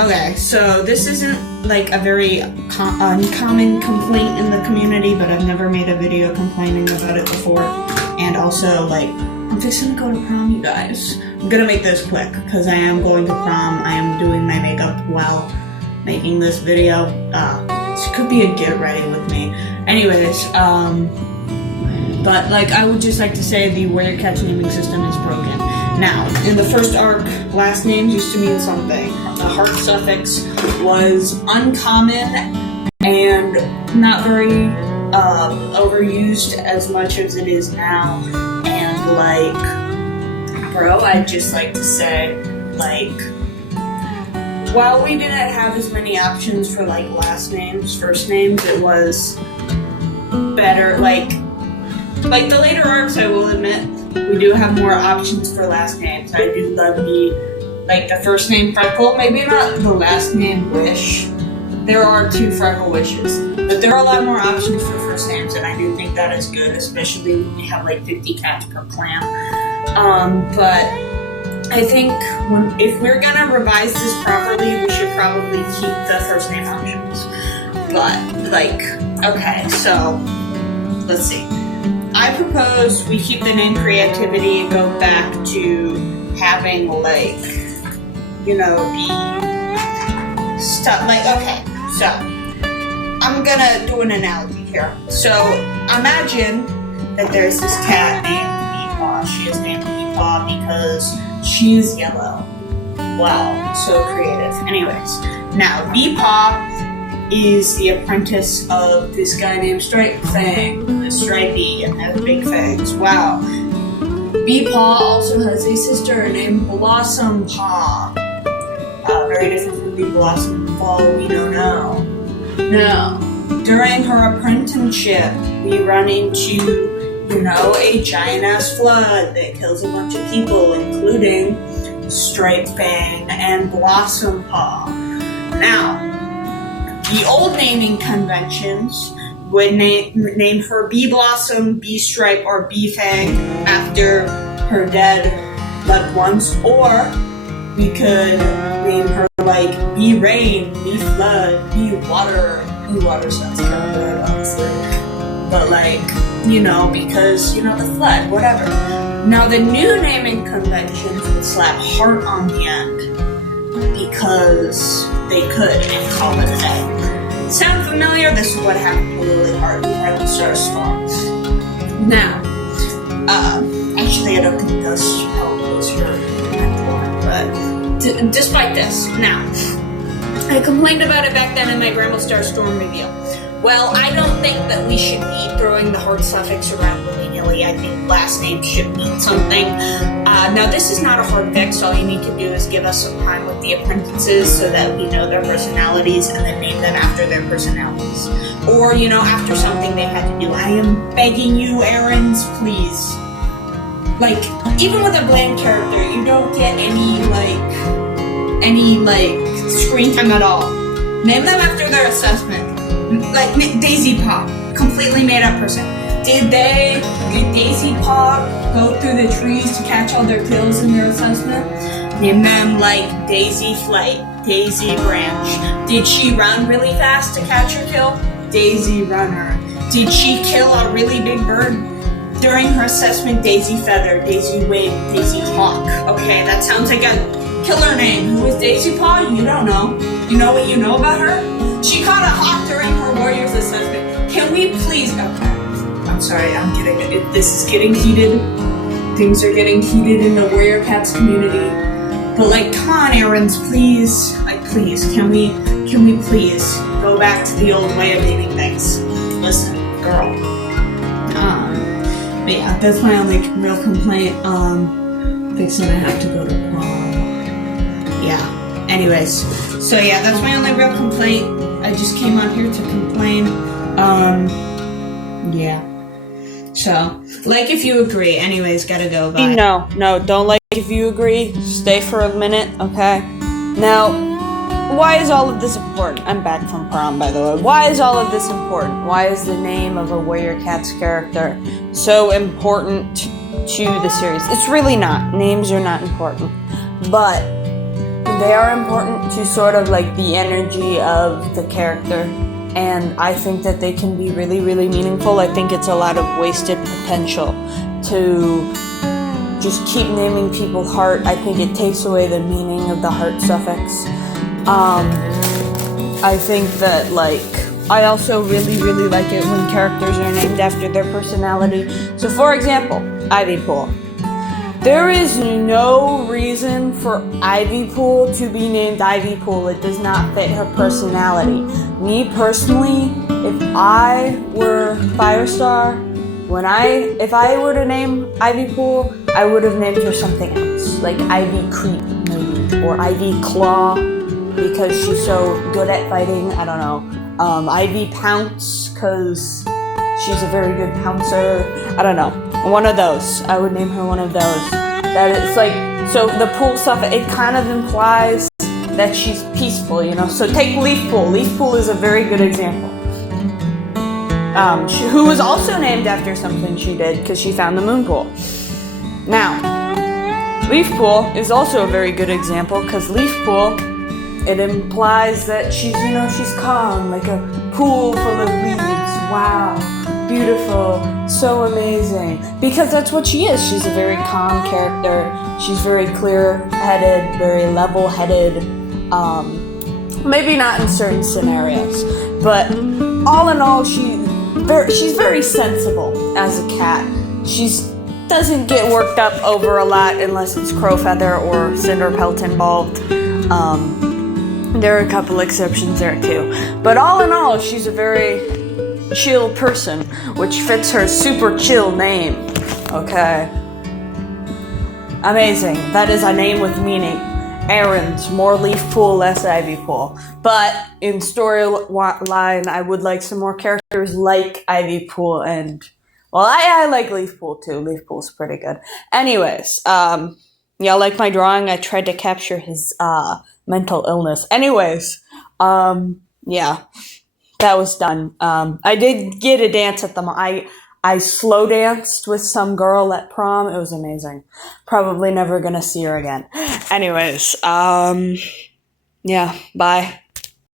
Okay, so this isn't like a very uncommon complaint in the community, but I've never made a video complaining about it before. And also, like, I'm fixing to go to prom, you guys. I'm gonna make this quick, because I am going to prom. I am doing my makeup while making this video. This could be a get ready with me. Anyways, but like, I would just like to say the Warrior Cats naming system is broken. Now, in the first arc, last names used to mean something. The heart suffix was uncommon and not very overused as much as it is now. And like, bro, I'd just like to say, like, while we didn't have as many options for like last names, first names, it was better. Like the later arcs, I will admit, we do have more options for last names. I do love the first name Freckle, maybe not the last name Wish. There are 2 Freckle Wishes, but there are a lot more options for first names, and I do think that is good, especially when we have like 50 cats per clan. But I think if we're gonna revise this properly, we should probably keep the first name options. But like, okay, so let's see. I propose we keep the name creativity and go back to having like, you know, the stuff like, okay, so I'm gonna do an analogy here. So imagine that there's this cat named Beepaw. She is named Beepaw because she is yellow. Wow, so creative. Anyways, now Beepaw is the apprentice of this guy named Stripe Fang, who is stripy and has big fangs. Wow. Beepaw also has a sister named Blossom Paw. Very different from the Blossom Paw we know now. Now, during her apprenticeship, we run into, you know, a giant-ass flood that kills a bunch of people, including Stripe Fang and Blossom Paw. Now, the old naming conventions would name her Bee Blossom, Bee Stripe, or Bee Fang after her dead loved ones, or we could name her like Bee Rain, Bee Flood, Bee Water. Bee Water sounds kind of good, honestly. But like, you know, because, you know, the flood, whatever. Now the new naming conventions would slap heart on the end because they could and call it a day. Sound familiar? This is what happened to Lily Heart and Star Storm. Now, actually I don't think that's how was her mentor, but despite this, now, I complained about it back then in my Grandma Star Storm review. Well, I don't think that we should be throwing the heart suffix around willy-nilly. I think last names should mean something. Now, this is not a hard fix. All you need to do is give us some time with the apprentices so that we know their personalities and then name them after their personalities. Or, you know, after something they've had to do. I am begging you, Aarons, please. Like, even with a bland character, you don't get any screen time at all. Name them after their assessment. Like Daisy Paw, completely made up person. Did Daisy Paw go through the trees to catch all their kills in their assessment? Name them like Daisy Flight, Daisy Branch. Did she run really fast to catch her kill? Daisy Runner. Did she kill a really big bird? During her assessment, Daisy Feather, Daisy Wing, Daisy Hawk. Okay, that sounds like a killer name. Who is Daisy Paw? You don't know. You know what you know about her? She caught a hawk during her warrior's assessment. Can we please... Okay. I'm sorry, I'm getting it. This is getting heated. Things are getting heated in the Warrior Cats community. But like, come on, Aarons, please. Like, please, can we please go back to the old way of naming things? Listen, girl. But yeah, that's my only real complaint. Fixing to have to go to prom. Yeah. Anyways, so yeah, that's my only real complaint. I just came on here to complain. Yeah. So, like if you agree. Anyways, gotta go. Bye. No, don't like if you agree. Stay for a minute, okay? Now, why is all of this important? I'm back from prom, by the way. Why is all of this important? Why is the name of a Warrior Cats character so important to the series? It's really not. Names are not important. But the they are important to sort of like the energy of the character, and I think that they can be really, really meaningful. I think it's a lot of wasted potential to just keep naming people Hart. I think it takes away the meaning of the Hart suffix. I think that, like, I also really, really like it when characters are named after their personality. So, for example, Ivypool. There is no reason for Ivypool to be named Ivypool. It does not fit her personality. Me personally, if I were Firestar, if I were to name Ivypool, I would have named her something else, like Ivy Creep maybe, or Ivy Claw, because she's so good at fighting. I don't know. Ivy Pounce, because she's a very good pouncer. I don't know. One of those. I would name her one of those. That is like, so the pool stuff, it kind of implies that she's peaceful, you know? So take Leaf Pool. Leaf Pool is a very good example. Who was also named after something she did because she found the moon pool. Now, Leaf Pool is also a very good example because Leaf Pool, it implies that she's calm, like a pool full of leaves. Wow, beautiful, so amazing. Because that's what she is. She's a very calm character. She's very clear-headed, very level-headed. Maybe not in certain scenarios, but all in all, she's very sensible as a cat. She doesn't get worked up over a lot unless it's Crowfeather or Cinderpelt involved. There are a couple exceptions there too. But all in all, she's a very chill person, which fits her super chill name. Okay. Amazing. That is a name with meaning. Errands, more Leaf Pool, less Ivy Pool. But in storyline, I would like some more characters like Ivy Pool and, well, I like Leaf Pool too. Leaf Pool's pretty good. Anyways, y'all like my drawing? I tried to capture his mental illness. Anyways, yeah, that was done. I did get a dance at the I slow danced with some girl at prom. It was amazing. Probably never gonna see her again. Anyways, yeah, bye.